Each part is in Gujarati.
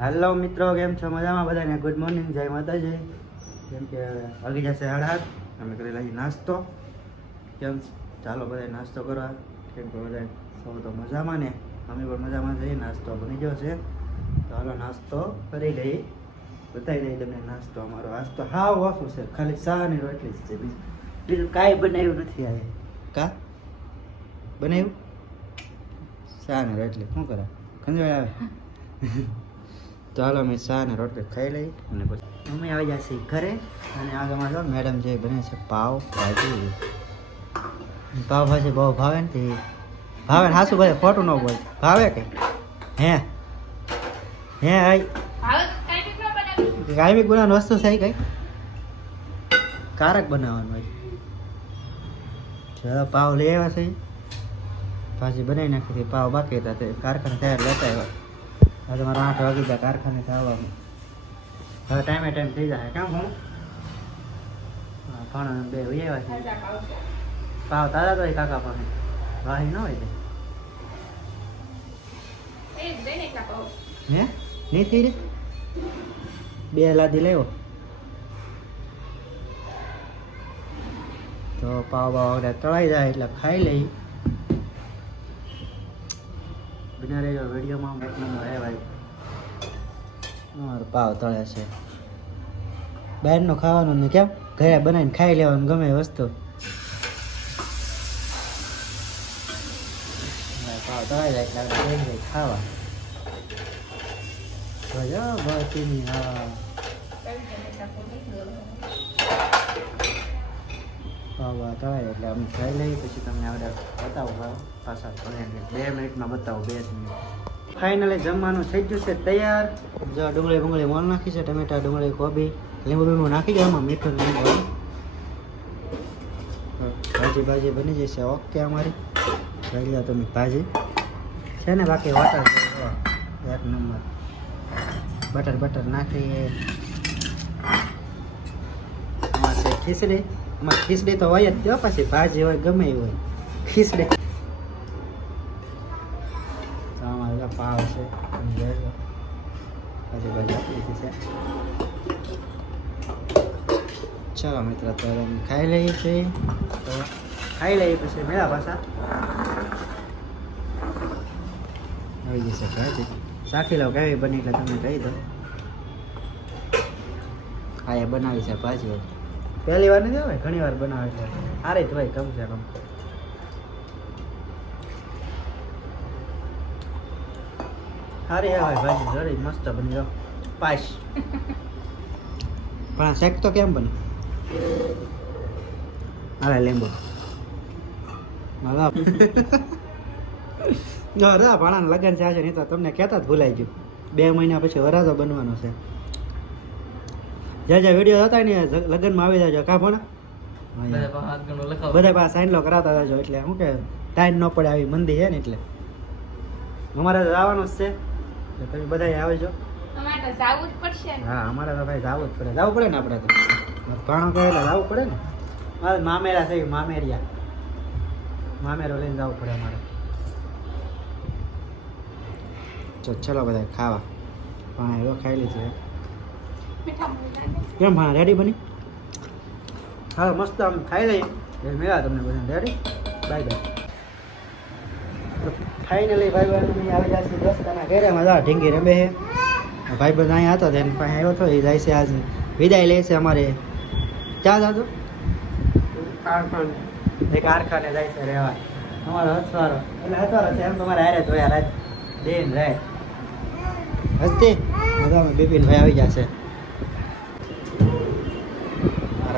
હેલો મિત્રો, કેમ છો? મજામાં બધાને? ગુડ મોર્નિંગ, જય માતાજી. કેમ કે વાગી જશે 8:30. અમે કરી લઈએ નાસ્તો. કેમ ચાલો બધા નાસ્તો કરવા, કેમ કે બધા સૌ તો મજામાં ને અમે પણ મજામાં જઈએ. નાસ્તો બની ગયો છે તો હાલો નાસ્તો કરી લઈએ. બતાવી દઈએ તમને નાસ્તો અમારો. આજ તો હાવ ઓછું છે, ખાલી ચા ને રોટલી જ છે, બીજું કાંઈ બનાવ્યું નથી. આવે કા બનાવ્યું ચા ને રોટલી શું કરે ખંજવાળ આવે. તો હાલો અમે ચા ને રોટલી ખાઈ લઈ અને પછી અમે આવી જશે ઘરે. અને આગળ અમારે મેડમ જે બને છે પાવ ભાજી. પાવ ભાજી બહુ ભાવે ને તે ભાવે ને હાસુ ભાઈ ખોટું ન બોલ. ભાવે કે હે હે આઈ કાયમી ગુનાની વસ્તુ છે કઈ કારક બનાવવાનું હોય. ચલો પાવ લઈ આવ્યા છે, ભાજી બનાવી નાખી હતી. પાવ બાકી હતા તે કારખાને તૈયાર લેતા આવ્યા. આજે મારા 8 વાગી ગયા કારખાને જવાનું. હવે ટાઈમે ટાઈમ થઈ જાય. કેમ હું પણ બે વહી આવ્યા છે. પાવ તાજા તો કાકા પાસે વાહી ન હોય હે નહીં થઈ રે. 2 લાદી લેવો તો પાવ બાવ તળાઈ જાય એટલે ખાઈ લઈ. બિના રહેજો વિડીયોમાં. એક નંબર હે ભાઈ, અમારો પાવ તળે છે. બહારનું ખાવાનું ને કેમ ઘરે બનાવીને ખાઈ લેવાનું ગમે એ વસ્તુ. પાવ તળાઈ જાય એટલે આપણે ખાવા ભજીની. હા પાવ તળાય એટલે અમે ખાઈ લઈએ. પછી તમને આવડે બતાવું પાછા 2 મિનિટમાં બતાવું. 2 મિનિટ ફાઇનલી જમવાનું થઈ ગયું છે તૈયાર. જો ડુંગળી મોલ નાખી છે, ટમેટા ડુંગળી કોબી લીંબુ બીંબુ નાખી જાય. આમાં મીઠું લીંબુ ભાજી બની જશે. ઓકે અમારી જોઈ લો તમે ભાજી છે ને. બાકી વાટર એક નંબર. બટર નાખીએ. આમાં છે ખીચડી. આમાં ખીચડી તો હોય જ દો, પછી ભાજી હોય ગમે એ હોય ખીચડી. અમારે પાવ છે, ભાજી આપી દીધી છે. ચાલો મિત્ર, તો ખાઈ લઈએ છીએ. તો ખાઈ લઈએ પછી મેળા પાછા આવી જશે ભાજી. ચાખી લો કેવી બની એટલે તમે કહી દો. હા એ બનાવી છે ભાજી. પહેલી વાર નથી હોય, ઘણી વાર બનાવે છે. સારી જ હોય કમ છે કમ. સારી હોય ભાજી, જરી મસ્ત બની જાઓ. પાસ પણ શેક તો કેમ બને? અરે લીંબુ ભાણાને લગ્ન છે આજે, નહીં તો તમને કહેતા જ ભૂલાઈ ગયું. 2 મહિના પછી વરાજો બનવાનો છે. જ્યાં વિડીયો હતા ને લગ્નમાં આવી જાજો. કા ભણા બધા પાસે સાઈન લો કરાવતા જાજો. એટલે શું કે ટાઈમ ન પડે, આવી મંદી છે ને એટલે. અમારે જવાનું જ છે, તમે બધા આવજો. હા અમારે તો ભાઈ જવું જ પડે. જવું પડે ને આપણે તો ભાણો કહે એટલે જવું પડે ને. મારે મામેરા છે, મામેરો લઈને જવું પડે અમારે. ચલો બધા ખાવા. ભાણા એવો ખાઈ લીધું. કેમ ભાણા રેડી બની? હા મસ્ત. આમ ખાઈ લઈ મેળા તમને બધા રેડી. Bye bye. ફાઇનલી ભાઈ આવી જશે દોસ્તાના ઘરે. મજા ઢીંગી રમે છે. ભાઈ બંધ અહીંયા હતો એની પાસે આવ્યો હતો. એ જાય છે આજે વિદાય લે છે અમારે. ક્યાં જાતો? કારખાને જાય છે રહેવા. અમારો હથવારો એટલે હથવારો છે એમ. તમારે હારે જોયા રાત દેન રહે હસતી મજામાં. બિપિન ભાઈ આવી જશે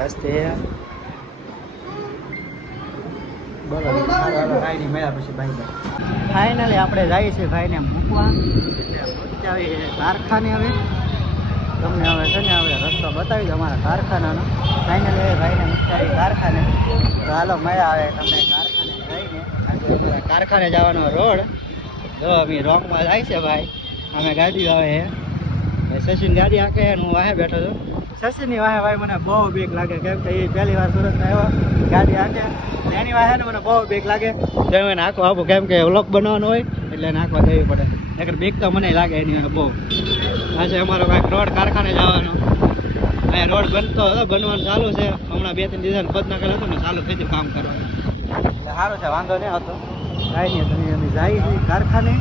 રસ્તે. બોલો કાંઈ નહીં મળ્યા પછી ભાઈ. ફાઇનલી આપણે જઈએ છીએ ભાઈને મૂકવા. એટલે આવી કારખાને. હવે તમને હવે છે ને હવે રસ્તો બતાવી દો અમારા કારખાનાનો. ફાઇનલી હવે ભાઈને મૂકતા કારખાને. તો હાલો મળ્યા આવે તમને કારખાને જઈને. કારખાને જવાનો રોડ જો અમે રોંગમાં જાય છે ભાઈ. અમે ગાડી આવે છે. સચિન ગાડી હાકે હું વાહે બેઠો છું. શશીની વાહે ભાઈ મને બહુ બીક લાગે કેમ કે એ પહેલી વાર સુરતમાં આવ્યો ગાડી આંકે એની વાહે ને મને બહુ બીક લાગે તો એને આખો આપું કેમ કે વ્લોગ બનાવવાનો હોય એટલે એને આખવા દેવી પડે નકર બીક તો મને લાગે એની વાહે બહુ. આજે અમારો કાંઈક રોડ કારખાને જવાનો અહીંયા રોડ બનતો હતો બનવાનું ચાલુ છે હમણાં 2-3 દિવસ ખોદ નાખેલ હતું ને ચાલુ થઈ ગયું કામ કરવાનું એટલે સારું છે વાંધો નહીં આવતો કાંઈ નહીં તમે અમે જાય છે કારખાને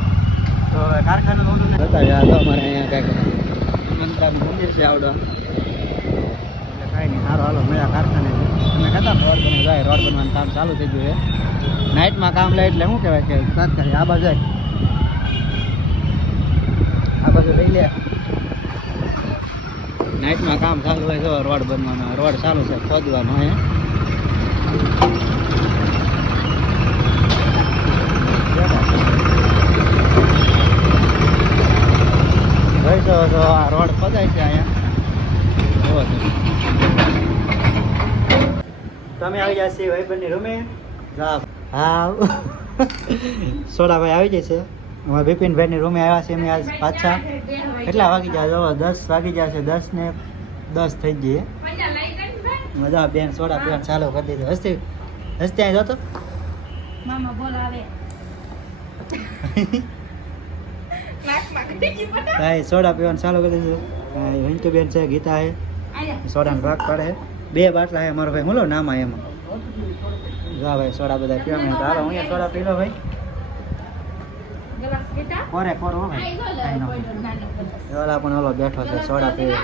તો કારખાને બતાવ્યા તો અમારે અહીંયા કાંઈક મંત્રાનું મંદિર છે આવડવા એટલે કાંઈ નહીં સારું હાલો મેળા કારખાને અમે કહેતા રોડ બને જાય રોડ બનવાનું કામ ચાલુ થઈ ગયું છે નાઇટમાં કામ લે એટલે શું કહેવાય કે તાત્કાલિક આ બાજુ જાય આ બાજુ લઈ લે નાઇટમાં કામ ચાલુ હોય તો રોડ બનવાનો રોડ ચાલુ છે ખોદવાનો અહીંયા તો આ રોડ ખોદાય છે અહીંયા તમે આવી જશે ભાઈબંધની રૂમે હા સોડાભાઈ આવી જશે અમારા બિપિનભાઈની રૂમે આવ્યા છે અમે આજ પાછા કેટલા વાગી જાય 10 વાગી જશે 10 ને 10 થઈ જઈએ મજા બેન સોડા પીવાનું ચાલુ કરી દીધું હસતી હસતી અહીં જતો મામા બોલાવે કાંઈ સોડા પીવાનું ચાલુ કરી દીધું રિંકુ બેન છે ગીતા છે સોડાનો ભાગ પાડે 2 બાટલા છે મારો ભાઈ બોલો નામાં એમાં જા ભાઈ સોડા બધા પીવાનું હાલો અહીંયા સોડા પી લો ભાઈ કોરે કોરો ભાઈ ઓલા પણ ઓલો બેઠો છે સોડા પીવે